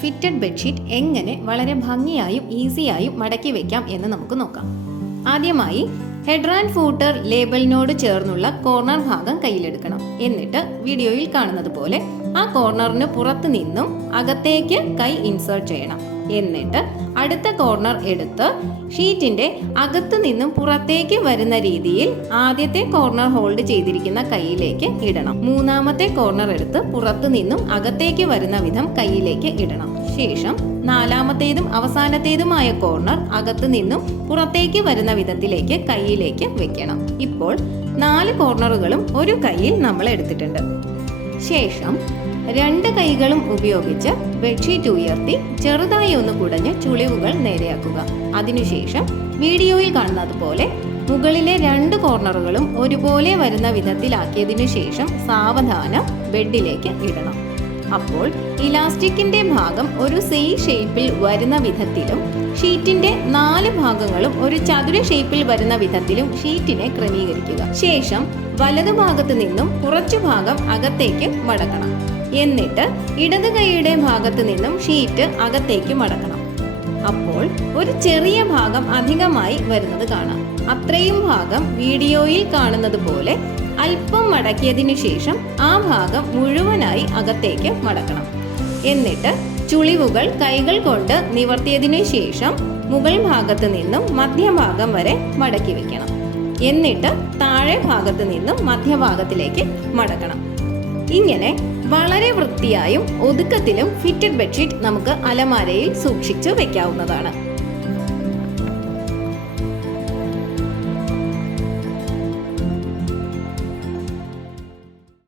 Fitted bedsheet എങ്ങനെ വളരെ ഭംഗിയായും ഈസിയായും മടക്കി വെക്കാം എന്ന് നമുക്ക് നോക്കാം. ആദ്യമായി ഹെഡ് ആൻഡ് ഫൂട്ടർ ലേബലിനോട് ചേർന്നുള്ള കോർണർ ഭാഗം കയ്യിലെടുക്കണം. എന്നിട്ട് വീഡിയോയിൽ കാണുന്നത് പോലെ ആ കോർണറിന് പുറത്ത് നിന്നും അകത്തേക്ക് കൈ ഇൻസേർട്ട് ചെയ്യണം. എന്നിട്ട് അടുത്ത കോർണർ എടുത്ത് ഷീറ്റിന്റെ അകത്തു നിന്നും പുറത്തേക്ക് വരുന്ന രീതിയിൽ ആദ്യത്തെ കോർണർ ഹോൾഡ് ചെയ്തിരിക്കുന്ന കൈയിലേക്ക് ഇടണം. മൂന്നാമത്തെ കോർണർ എടുത്ത് പുറത്തു നിന്നും അകത്തേക്ക് വരുന്ന വിധം കൈയിലേക്ക് ഇടണം. ശേഷം നാലാമത്തേതും അവസാനത്തേതുമായ കോർണർ അകത്തു നിന്നും പുറത്തേക്ക് വരുന്ന വിധത്തിലേക്ക് കൈയിലേക്ക് വെക്കണം. ഇപ്പോൾ നാല് കോർണറുകളും ഒരു കൈയിൽ നമ്മൾ എടുത്തിട്ടുണ്ട്. ശേഷം രണ്ട് കൈകളും ഉപയോഗിച്ച് ബെഡ്ഷീറ്റ് ഉയർത്തി ചെറുതായി ഒന്ന് കുടഞ്ഞ് ചുളിവുകൾ നേരെയാക്കുക. അതിനുശേഷം വീഡിയോയിൽ കാണുന്നത് പോലെ മുകളിലെ രണ്ട് കോർണറുകളും ഒരുപോലെ വരുന്ന വിധത്തിലാക്കിയതിനു ശേഷം സാവധാനം ബെഡിലേക്ക് ഇടണം. അപ്പോൾ ഇലാസ്റ്റിക്കിന്റെ ഭാഗം ഒരു സി ഷേപ്പിൽ വരുന്ന വിധത്തിലും ഷീറ്റിന്റെ നാല് ഭാഗങ്ങളും ഒരു ചതുര ഷേപ്പിൽ വരുന്ന വിധത്തിലും ഷീറ്റിനെ ക്രമീകരിക്കുക. ശേഷം വലതുഭാഗത്ത് നിന്നും കുറച്ചു ഭാഗം അകത്തേക്ക് മടക്കണം എന്നിട്ട് ഇടത് കൈയുടെ ഭാഗത്ത് നിന്നും ഷീറ്റ് അകത്തേക്ക് മടക്കണം. അപ്പോൾ ഒരു ചെറിയ ഭാഗം അധികമായി വരുന്നത് കാണാം. അത്രയും ഭാഗം വീഡിയോയിൽ കാണുന്നത് പോലെ അല്പം മടക്കിയതിനു ശേഷം ആ ഭാഗം മുഴുവനായി അകത്തേക്ക് മടക്കണം. എന്നിട്ട് ചുളിവുകൾ കൈകൾ കൊണ്ട് നിവർത്തിയതിനു ശേഷം മുകൾ ഭാഗത്ത് നിന്നും മധ്യഭാഗം വരെ മടക്കി വെക്കണം. എന്നിട്ട് താഴെ ഭാഗത്ത് നിന്നും മധ്യഭാഗത്തിലേക്ക് മടക്കണം ഇങ്ങനെ വളരെ വൃത്തിയായും ഒതുക്കത്തിലും ഫിറ്റഡ് ബെഡ്ഷീറ്റ് നമുക്ക് അലമാരയിൽ സൂക്ഷിച്ചു വെക്കാവുന്നതാണ്.